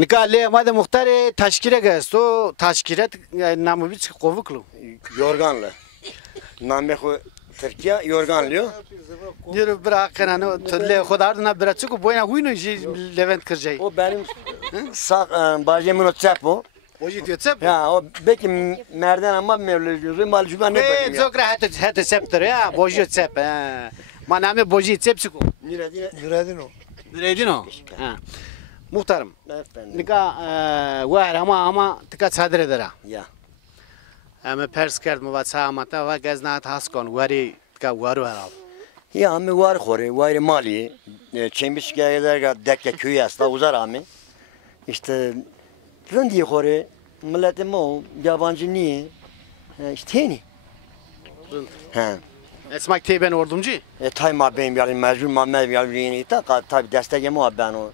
Nikale madem muhtare taşkire gesto taşkiret namı bir kovuklu. Yorganlı. Nambeku Türkiye yorganlıyor. Yürü bırak kananı tülle khodardına bırak çünkü boyuna huyunu Levent Kırcay. O benim sağ bacımın o çap o. Boji diyor çep. Ya o belki merdan ama mevlücü mal cuma ne bakayım ya. Çok rahat hat septir ya boji çep. Maname boji çep çıkı. Yüredin o. Neredin o? Ha. Muhtarım. Efendim. Nika var ama tika çadır eder. Ya. Ama pers kert mu vatsa amata ve gaznat haskon vari tika varu herab. Ya ami var khore, var mali. Çembiş gelirler dekke köy asla uzar ami. İşte rındi khore, millete mo yabancı niye? İşte ni. Ha. Esmak teyben ordumcu. Tayma benim yani mecbur mamel yani ta tabi destek mu ben o.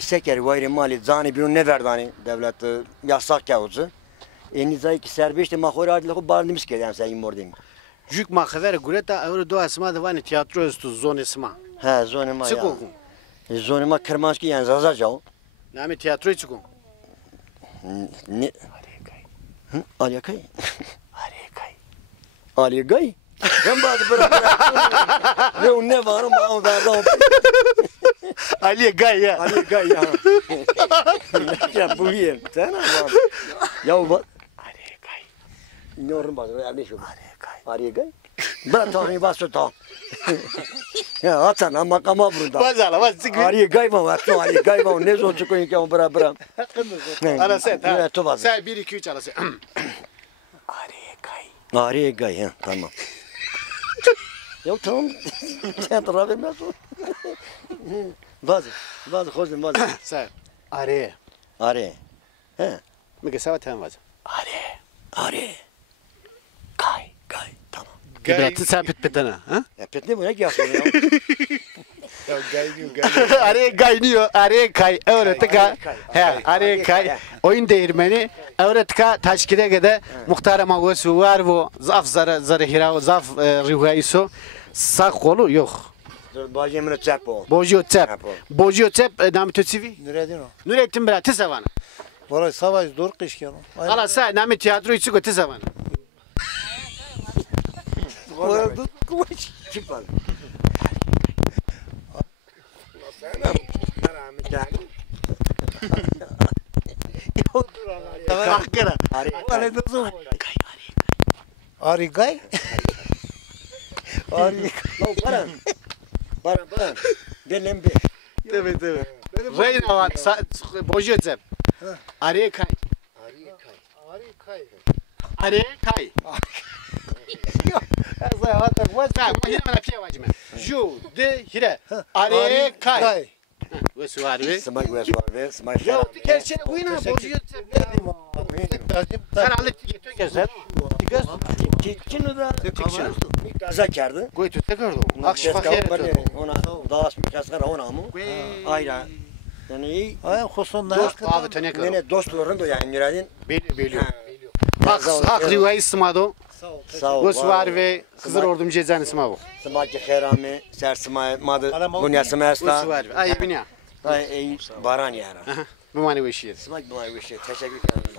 Seker var mali zani bir ne verdani devlet yasak yavuzu. Nizai ki serbest ma khore adlı barnimiş gelen sen imordim. Juk ma xaver gureta euro do asma da vani tiyatro üstü zon isma. Ha zonema ya. Çıkın. Zonema kırmanski yani zaza jav. Nami tiyatroyu çıkın. Ne? Aliyakay. Aliyakay. Ben bazı bırak. Ne var ama o verdim. Ali gay ya. Aliyakay ya. Ya bu yer. Sen ama. Ya bak. Aliyakay. İnanırım bazı. Yani şu. Aliyakay. Ben tanrı bastı tam. Ya atan ama kama burada. Bazala baz çıkın. Aliyakay mı var? Aliyakay mı? Ne zor çıkıyor ki bırak. Ara sen ha. Evet, tamam. Sen 1 2 3 ara sen. Aliyakay. Aliyakay ya tamam. Ya tamam. Sen taraf vermiyorsun. Bazı hoşum bazı. Sen. Are. Are. He. Mege sava tem vaz. Are. Kay. Tamam. Gibratı sapit petana, ha? Ya petne bu ne diyorsun ya? Ya gay. Are gaynıyor. Are kay. Öğretika. He, are kay. Oyun değirmeni. Öğretika taşkire gede muhtarama vesu var bu zaf zara hira zaf rivayso sak kolu yok. Bacımın çap o. Bojo çep namı tötsivi. Nurettin o. Nurettin bra tesavana. Vallahi savaş zor kış ki. Ala sa namı tiyatro içi tesavana. Orada kuş. Çıpal. Kahkara. Are. Arigay. Baran. Benim bir. Evet. Reyna var. Bojo çep. Are kay. Are kay. Sa bu hira mana piya vacime. Ju de hira. Are kay. Vesu var ve. Smak ve smak. Ya kerçene uyna bojo çep. Herhalde tüketiyor gezer. Tikçini da. Kaza kardı. Koy tütekardı. Akşi fakir. Ona dağış kaskara ona mı? Aynen. Yani Ay hoşsunlar. Dost abi tönekar. ne dostların da yani Nurettin. Biliyor. Hak rivayet ismado. Sağ ol. Vesu var ve Kızır Ordum cezan isma bu. Smaki khairami sersma madı bunya semesta. Vesu var. Ay binya. Ay baran yani. Bu mani veşir. Smak bu ay teşekkür ederim.